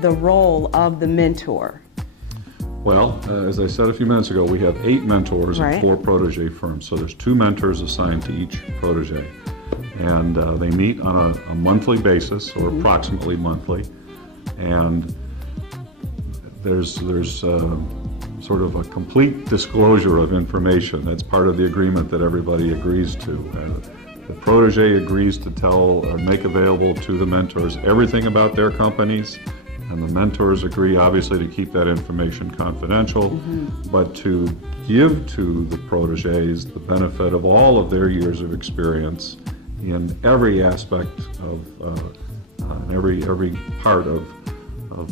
the role of the mentor? Well, as I said a few minutes ago, we have 8 mentors and 4 protege firms. So there's 2 mentors assigned to each protege. And they meet on a monthly basis, or approximately monthly. And there's sort of a complete disclosure of information. That's part of the agreement that everybody agrees to. The protege agrees to tell or make available to the mentors everything about their companies, and the mentors agree obviously to keep that information confidential, but to give to the proteges the benefit of all of their years of experience in every aspect of every part of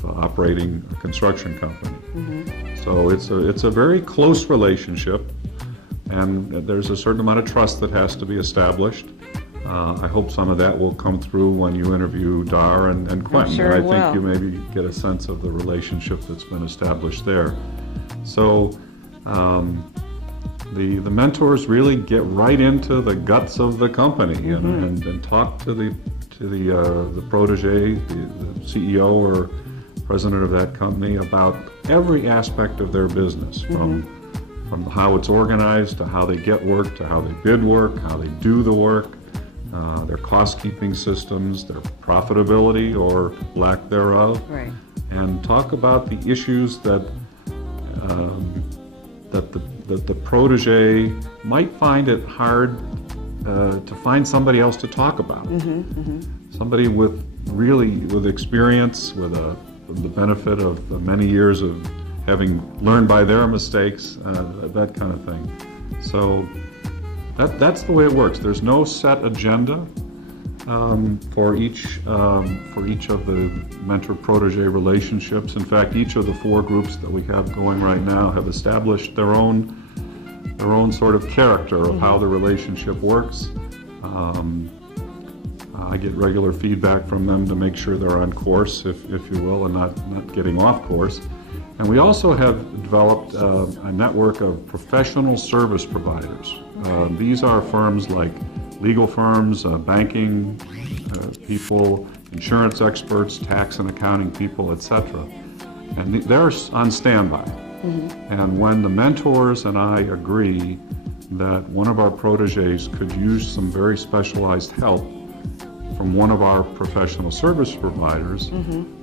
operating a construction company. So it's a very close relationship, and there's a certain amount of trust that has to be established. I hope some of that will come through when you interview Dar and Quentin. I'm sure I it think will. you maybe get a sense of the relationship that's been established there. So the mentors really get right into the guts of the company and talk to the protege, the CEO or president of that company, about every aspect of their business, from how it's organized to how they get work to how they bid work, how they do the work, their cost-keeping systems, their profitability or lack thereof, and talk about the issues that the protege might find it hard to find somebody else to talk about. Somebody with experience, with the benefit of many years of having learned by their mistakes, that kind of thing. So that's the way it works. There's no set agenda for each of the mentor-protege relationships. In fact, each of the 4 groups that we have going right now have established their own sort of character of how the relationship works. I get regular feedback from them to make sure they're on course, if you will, and not getting off course. And we also have developed a network of professional service providers. These are firms like legal firms, banking people, insurance experts, tax and accounting people, etc. And they're on standby. And when the mentors and I agree that one of our proteges could use some very specialized help from one of our professional service providers,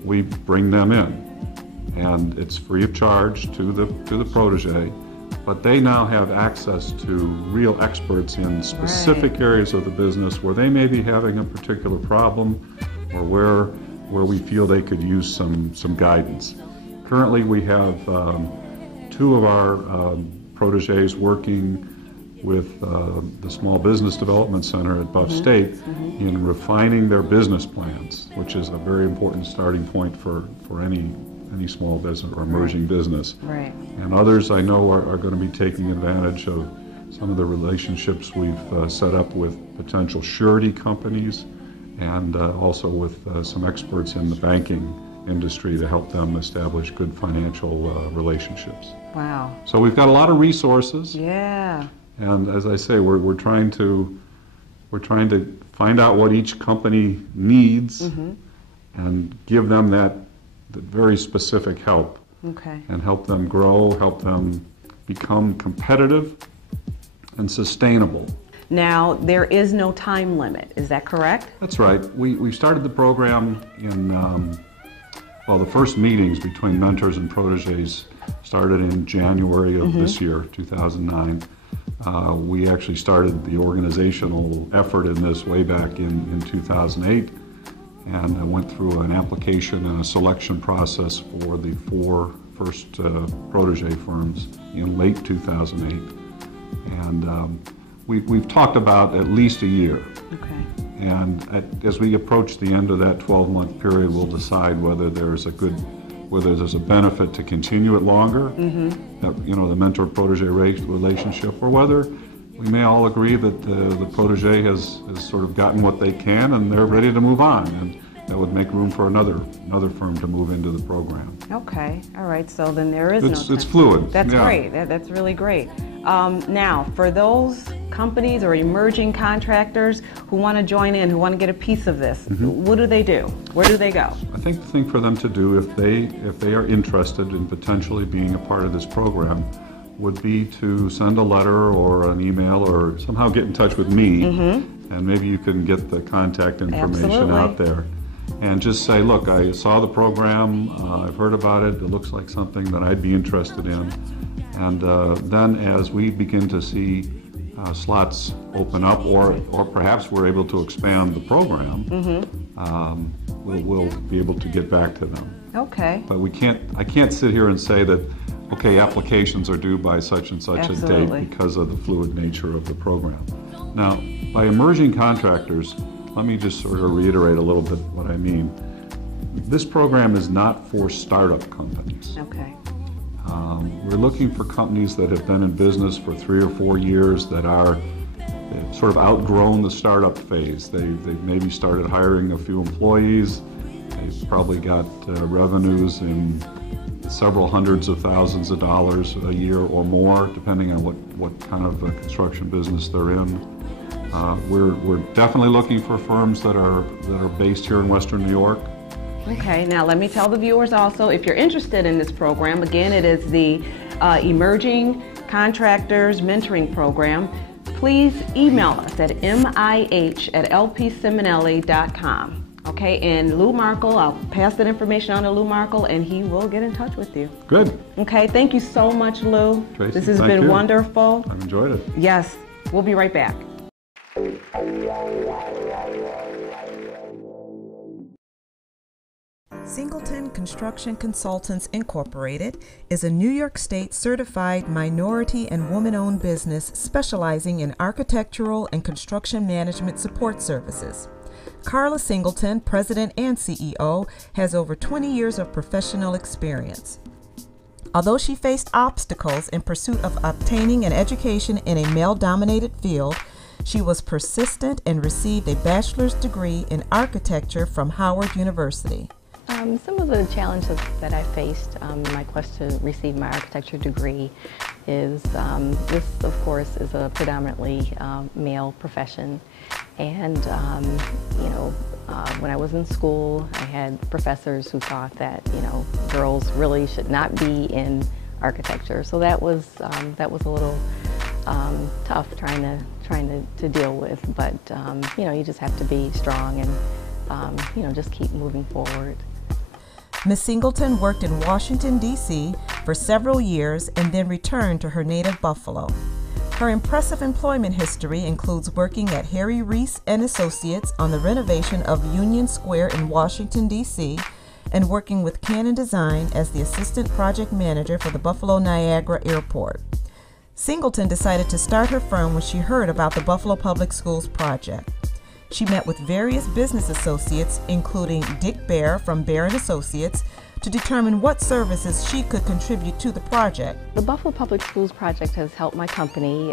we bring them in. And it's free of charge to the protege, but they now have access to real experts in specific areas of the business where they may be having a particular problem, or where we feel they could use some guidance. Currently we have 2 of our proteges working with the Small Business Development Center at Buff State in refining their business plans, which is a very important starting point for any small business or emerging business. And others I know are going to be taking advantage of some of the relationships we've set up with potential surety companies, and also with some experts in the banking industry to help them establish good financial relationships. Wow. So we've got a lot of resources. Yeah. And as I say, we're trying to find out what each company needs and give them that very specific help, and help them grow, help them become competitive and sustainable. Now, there is no time limit, is that correct? That's right. We started the program in, the first meetings between mentors and proteges started in January of this year, 2009. We actually started the organizational effort in this way back in 2008, and I went through an application and a selection process for the 4 first protege firms in late 2008. And we've talked about at least a year. And as we approach the end of that 12-month period, we'll decide whether there's a benefit to continue it longer, the mentor-protege relationship, or whether we may all agree that the protege has sort of gotten what they can and they're ready to move on, and that would make room for another firm to move into the program. Okay, all right, so then there is no time. It's fluid. That's great, that's really great. Now, for those companies or emerging contractors who want to join in, who want to get a piece of this, what do they do? Where do they go? I think the thing for them to do, if they are interested in potentially being a part of this program, would be to send a letter or an email or somehow get in touch with me, and maybe you can get the contact information out there. And just say, look, I saw the program, I've heard about it, it looks like something that I'd be interested in. And then as we begin to see slots open up, or perhaps we're able to expand the program, we'll be able to get back to them. Okay. But I can't sit here and say that, okay, applications are due by such and such a date because of the fluid nature of the program. Now, by emerging contractors, let me just sort of reiterate a little bit what I mean. This program is not for startup companies. Okay. We're looking for companies that have been in business for 3 or 4 years, that they've sort of outgrown the startup phase. They've maybe started hiring a few employees. They've probably got revenues in several hundreds of thousands of dollars a year or more, depending on what kind of construction business they're in. We're definitely looking for firms that are based here in Western New York. Okay, now let me tell the viewers also, if you're interested in this program, again, it is the Emerging Contractors Mentoring Program. Please email us at mih@lpseminelli.com. Okay, and Lou Markle, I'll pass that information on to Lou Markle, and he will get in touch with you. Good. Okay, thank you so much, Lou. Tracy, this has been wonderful. I've enjoyed it. Yes, we'll be right back. Singleton Construction Consultants Incorporated is a New York State certified minority and woman-owned business specializing in architectural and construction management support services. Carla Singleton, President and CEO, has over 20 years of professional experience. Although she faced obstacles in pursuit of obtaining an education in a male-dominated field, she was persistent and received a bachelor's degree in architecture from Howard University. Some of the challenges that I faced in my quest to receive my architecture degree is this, of course, is a predominantly male profession. And, when I was in school, I had professors who thought that, girls really should not be in architecture. So that was a little tough trying to deal with. But, you just have to be strong and, just keep moving forward. Ms. Singleton worked in Washington, D.C. for several years and then returned to her native Buffalo. Her impressive employment history includes working at Harry Reese & Associates on the renovation of Union Square in Washington, D.C., and working with Canon Design as the assistant project manager for the Buffalo Niagara Airport. Singleton decided to start her firm when she heard about the Buffalo Public Schools project. She met with various business associates, including Dick Bear from Bear & Associates, to determine what services she could contribute to the project. The Buffalo Public Schools project has helped my company.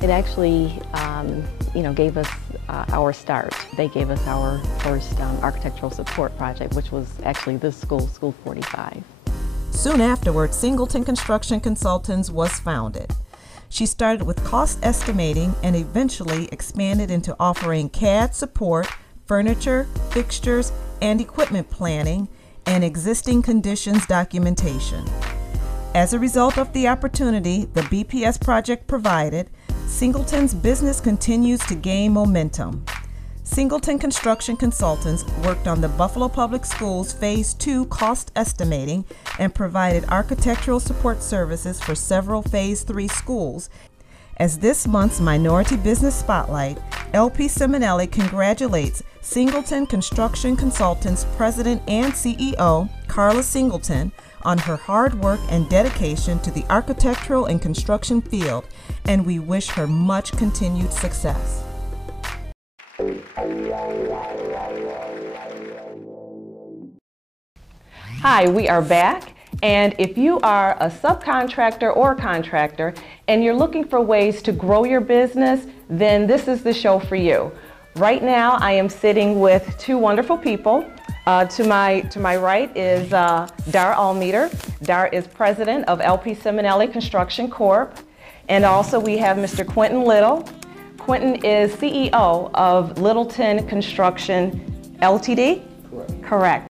It actually, gave us our start. They gave us our first architectural support project, which was actually this school, School 45. Soon afterward, Singleton Construction Consultants was founded. She started with cost estimating and eventually expanded into offering CAD support, furniture, fixtures, and equipment planning, and existing conditions documentation. As a result of the opportunity the BPS project provided, Singleton's business continues to gain momentum. Singleton Construction Consultants worked on the Buffalo Public Schools Phase 2 cost estimating and provided architectural support services for several Phase 3 schools. As this month's Minority Business Spotlight, LP Seminelli congratulates Singleton Construction Consultants President and CEO, Carla Singleton, on her hard work and dedication to the architectural and construction field, and we wish her much continued success. Hi, we are back, and if you are a subcontractor or a contractor and you're looking for ways to grow your business, then this is the show for you. Right now I am sitting with two wonderful people. To my right is Dar Almeter. Dar is president of LP Seminelli Construction Corp. And also we have Mr. Quentin Little. Quentin is CEO of Littleton Construction Ltd. Correct.